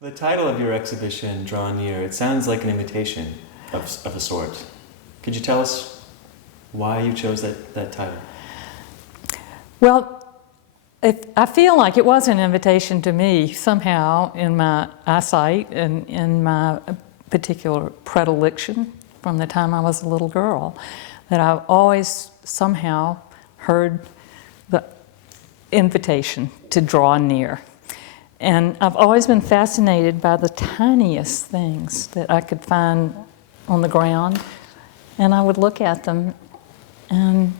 The title of your exhibition, Draw Near, it sounds like an invitation of a sort. Could you tell us why you chose that title? Well, I feel like it was an invitation to me somehow in my eyesight and in my particular predilection from the time I was a little girl, that I've always somehow heard the invitation to draw near. And I've always been fascinated by the tiniest things that I could find on the ground, and I would look at them and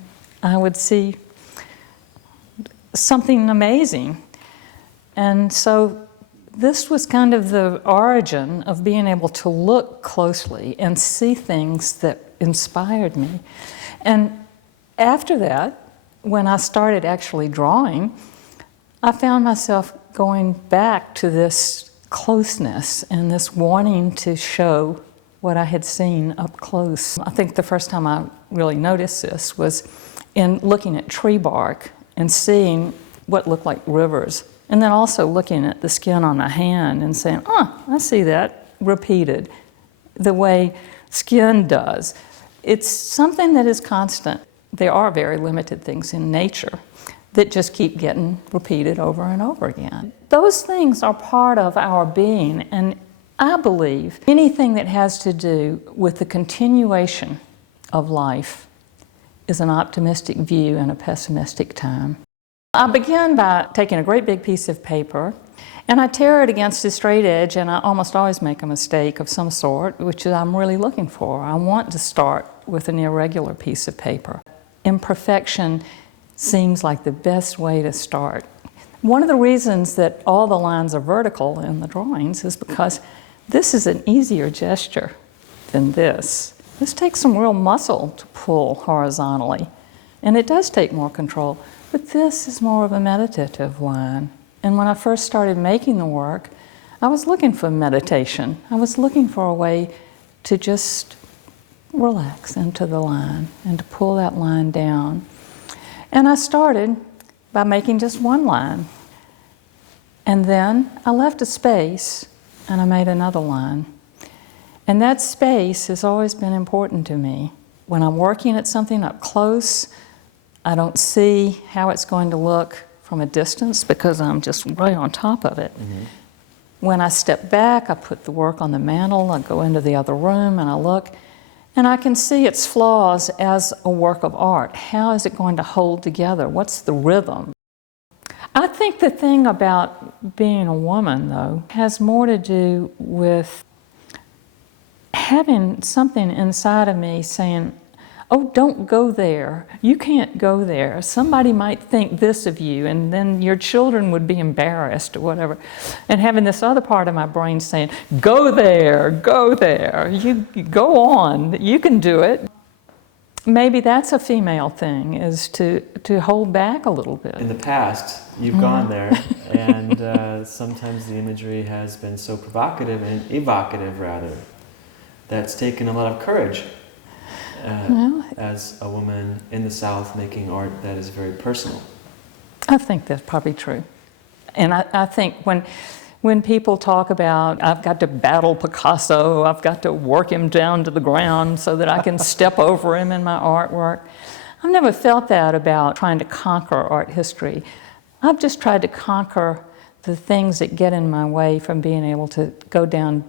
I would see something amazing. And so this was kind of the origin of being able to look closely and see things that inspired me. And after that, when I started actually drawing, I found myself going back to this closeness and this wanting to show what I had seen up close. I think the first time I really noticed this was in looking at tree bark and seeing what looked like rivers, and then also looking at the skin on my hand and saying, oh, I see that repeated the way skin does. It's something that is constant. There are very limited things in nature that just keep getting repeated over and over again. Those things are part of our being, and I believe anything that has to do with the continuation of life is an optimistic view in a pessimistic time. I began by taking a great big piece of paper and I tear it against a straight edge, and I almost always make a mistake of some sort, which I'm really looking for. I want to start with an irregular piece of paper. Imperfection seems like the best way to start. One of the reasons that all the lines are vertical in the drawings is because this is an easier gesture than this. This takes some real muscle to pull horizontally, and it does take more control, but this is more of a meditative line. And when I first started making the work, I was looking for meditation. I was looking for a way to just relax into the line and to pull that line down. And I started by making just one line. And then I left a space and I made another line. And that space has always been important to me. When I'm working at something up close, I don't see how it's going to look from a distance because I'm just right on top of it. Mm-hmm. When I step back, I put the work on the mantle, I go into the other room and I look, and I can see its flaws as a work of art. How is it going to hold together? What's the rhythm? I think the thing about being a woman, though, has more to do with having something inside of me saying, oh, don't go there. You can't go there. Somebody might think this of you, and then your children would be embarrassed or whatever. And having this other part of my brain saying, go there, go there. You go on, you can do it. Maybe that's a female thing, is to hold back a little bit. In the past, you've gone there, and sometimes the imagery has been so provocative and evocative, rather, that's taken a lot of courage. As a woman in the South making art that is very personal. I think that's probably true. And I think when people talk about, I've got to battle Picasso, I've got to work him down to the ground so that I can step over him in my artwork, I've never felt that about trying to conquer art history. I've just tried to conquer the things that get in my way from being able to go down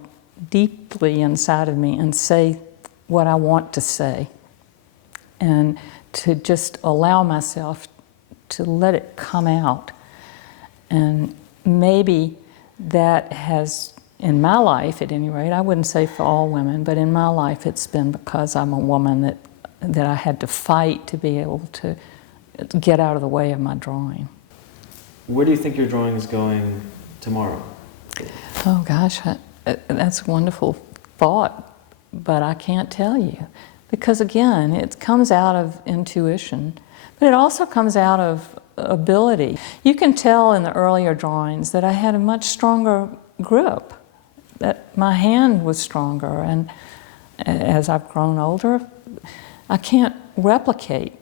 deeply inside of me and say what I want to say, and to just allow myself to let it come out. And maybe that has, in my life at any rate, I wouldn't say for all women, but in my life it's been because I'm a woman that I had to fight to be able to get out of the way of my drawing. Where do you think your drawing is going tomorrow? Oh gosh, that's a wonderful thought. But I can't tell you, because again, it comes out of intuition, but it also comes out of ability. You can tell in the earlier drawings that I had a much stronger grip, that my hand was stronger, and as I've grown older, I can't replicate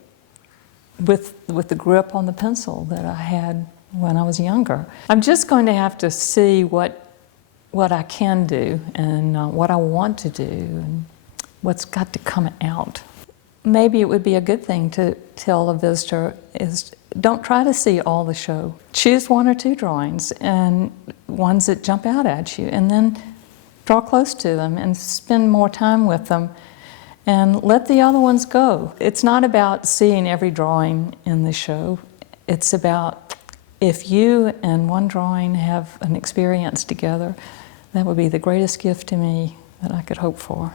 with the grip on the pencil that I had when I was younger. I'm just going to have to see what what I can do and what I want to do and what's got to come out. Maybe it would be a good thing to tell a visitor is don't try to see all the show. Choose one or two drawings and ones that jump out at you, and then draw close to them and spend more time with them and let the other ones go. It's not about seeing every drawing in the show. It's about if you and one drawing have an experience together, that would be the greatest gift to me that I could hope for.